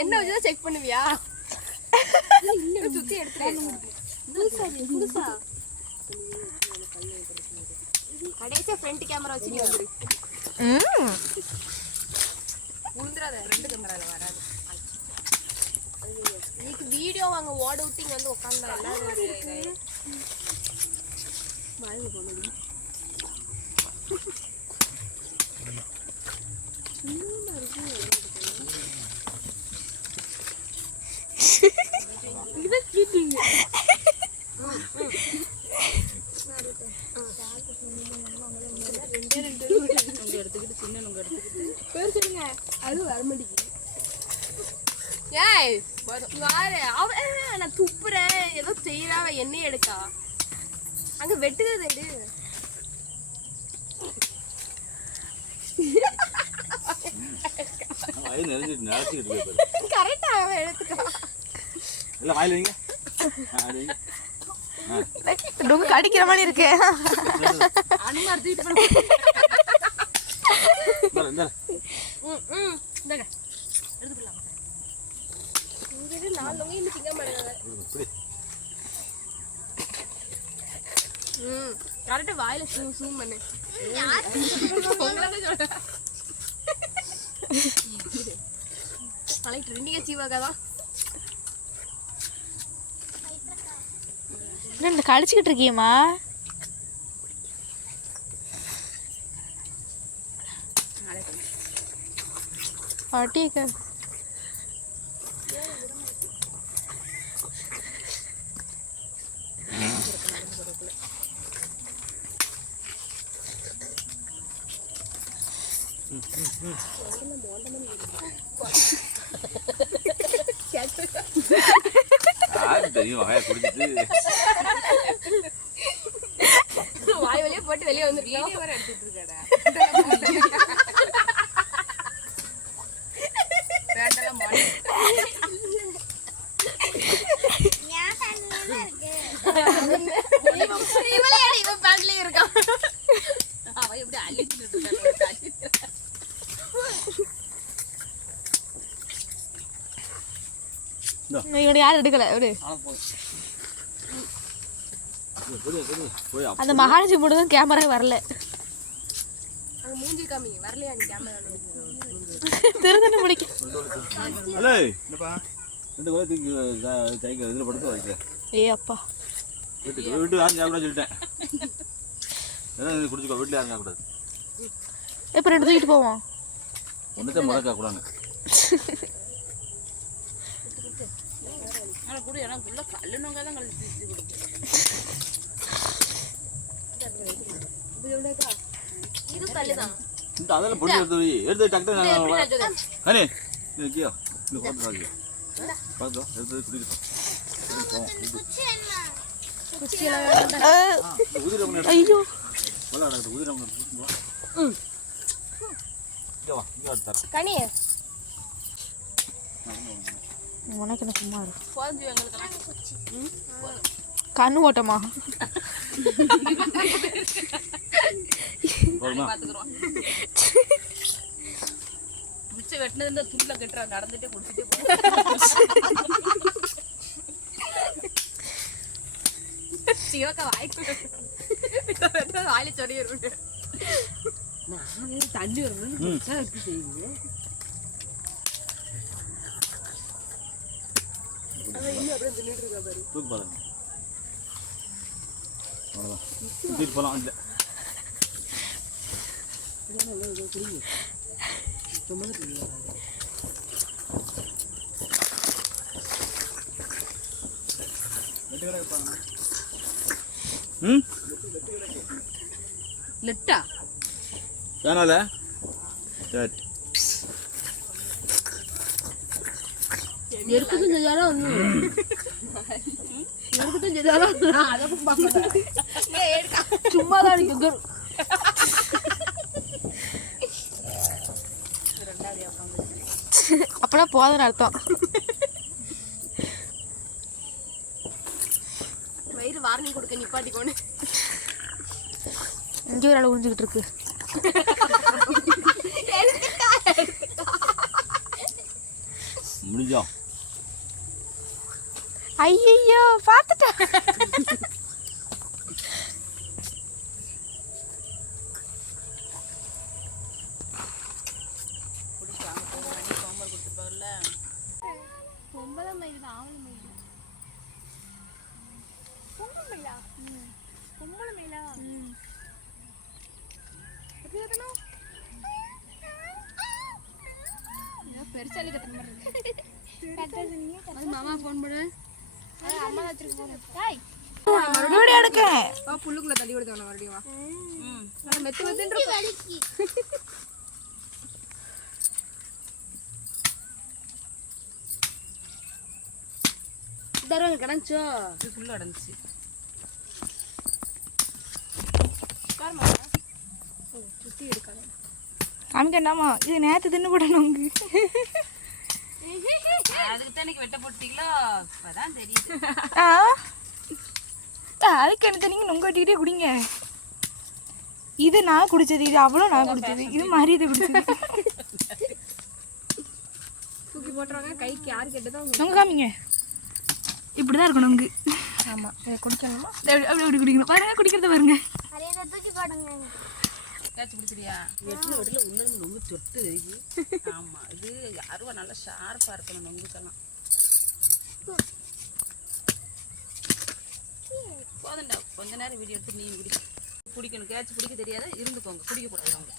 என்ன வச்சுதான் செக் பண்ணுவியா சுத்தி எடுத்துரு புதுசா கடைசியா ஃப்ரண்ட் கேமரா வச்சு நீ வந்துரு ம் ரெண்டு கேமரால வராது இன்னைக்கு வீடியோ வாங்க ஓட விட்டிங்க வந்து உட்கார்ந்தா எல்லாரும் உங்க எடுத்துக்கிட்டு பேர் சொல்லுங்க அது வர மாட்டேங்குது ஏய் வாரு அவ நான் துப்புறேன் ஏதோ செய்யறா எண்ணெய் எடுக்கா அங்க வெட்டுறது எடு வாயில் நிறைஞ்சிட்டு இல்லை வாயில் வைங்க. டொங்கு அடிக்கிற மாதிரி இருக்கு. கரெக்டா வாயில சூம் சூம் பண்ணு உங்களை தான் நாளைக்கு ட்ரெண்டிங்கா சீவாக்கா தான். என்ன கழிச்சிக்கிட்டு இருக்கியம்மா? அட்டிக்க தெரியும் வகையை குடிச்சிட்டு. வாய் வழியா போட்டு வெளியே வந்துருக்கலாம் இவனை யாரும் எடுக்கல அப்ப- அந்த மகாலட்சுமி மட்டும் தான் கேமரா வரல. அங்க மூஞ்சி காமிங்க வரலையா நீ கேமரா? திருதனை முடிக்க. ஹலோ ரெண்டு கூட தூக்கி ச- சைக்கிள் இதில் படுத்து வைக்க. ஏ அப்பா. வீட்டுக்கு வீட்டு யாரும் சாப்பிட சொல்லிட்டேன். ஏதாவது இது குடிச்சுக்கோ வீட்டில் யாரும் சாப்பிடாது இப்போ ரெண்டு தூக்கிட்டு போவோம்? முடக்கா கூடாது கூட எனக்கு உள்ள கல்லுனவங்க தான் கழிச்சு தூக்கி கொடுக்கும். இது கல்லுதான். இந்த அதெல்லாம் பொடி எடுத்து வை. எடுத்து டக்கு எப்படி நச்சது? ஹனி இது கியோ இந்த பார்த்து பாருங்க பார்த்தோம் எடுத்து குடிக்கிட்டோம் அஹ், உதிரம் ஐயோ விளாட உதிரம் இங்கே வா இங்கே எடுத்தார் கனி உனக்கு என்ன சும்மா இரு. குழந்தை எங்களுக்கெல்லாம் கண்ணு ஓட்டமா? மிச்சம் வெட்டினது இந்த துள்ள கட்டுறா நடந்துட்டே குடிச்சிட்டே சிவக்கா வாய்க்கு வாயில சொல்லி இருக்கு தண்ணி வரணும் எப்படி செய்யுது தூக்கு பாருங்க அவ்வளோதான் தூக்கிட்டு போகலாம் இல்லை ம்? லெட்டா? வேணால சரி. இருக்கட்டும் செஞ்சாலும் வந்து இருக்கட்டும் செஞ்சாலும் சும்மா தான் எனக்கு அப்பனா போதும் அர்த்தம் வயிறு வார்னிங் கொடுக்க நிப்பாட்டிக்கோன்னு இங்கே ஒரு அளவு உறிஞ்சிக்கிட்டு இருக்கு முடிஞ்சோம் ஐயோ பார்த்துட்டா. குடிச்சு வாங்க போக வேண்டிய சோம்பல் கொடுத்துருப்பாங்கல்ல பொம்பளை மயில் தான் ஆவணி மயில் பொம்பளை மயிலா பொம்பளை மயிலா எப்படி கத்தணும் பெருசாலி மாதிரி இருக்கு. மாமா ஃபோன் போடு. மறுபடியும் எடுக்கேன் வா புல்லுக்குள்ள தள்ளி விடுதவன மறுபடியும் வா. மெத்து இருக்கும். தருவாங்க கிடந்துச்சோ? இது ஃபுல்லாக அடைஞ்சிச்சு காமிக்கண்டாமா இது நேற்று தின்னு கூட நொங்கு. அதுக்கு தான் வெட்ட போட்டீங்களோ? அதான் தெரியுது. அதுக்கு நொங்கு வெட்டிக்கிட்டே குடிங்க. இது நான் குடிச்சது இது அவ்வளோ நான் குடிச்சது. இது மாதிரி இது குடிச்சது. தூக்கி போட்டுருவாங்க கைக்கு யாரு கேட்டதோ நொங்கு காமிங்க. இப்படி தான் இருக்கும் நொங்கு ஆமாம் குடிக்கணுமா அப்படி அப்படி குடிக்கணும். பாருங்க குடிக்கிறத பாருங்க. கேட்ச் பிடிச்சிரியா வெட்டின வெட்டில உள்ள நொங்கு சொட்டு தெரியுது. ஆமா. இது அருவா நல்லா ஷார்ப்பா இருக்கணும் நொங்குக்கெல்லாம் போதும்டா. கொஞ்ச நேரம் வீடியோ எடுத்து நீ குடி. பிடிக்கணும் கேட்ச் பிடிக்க தெரியாத இருந்துக்கோங்க. குடிக்க அவங்க.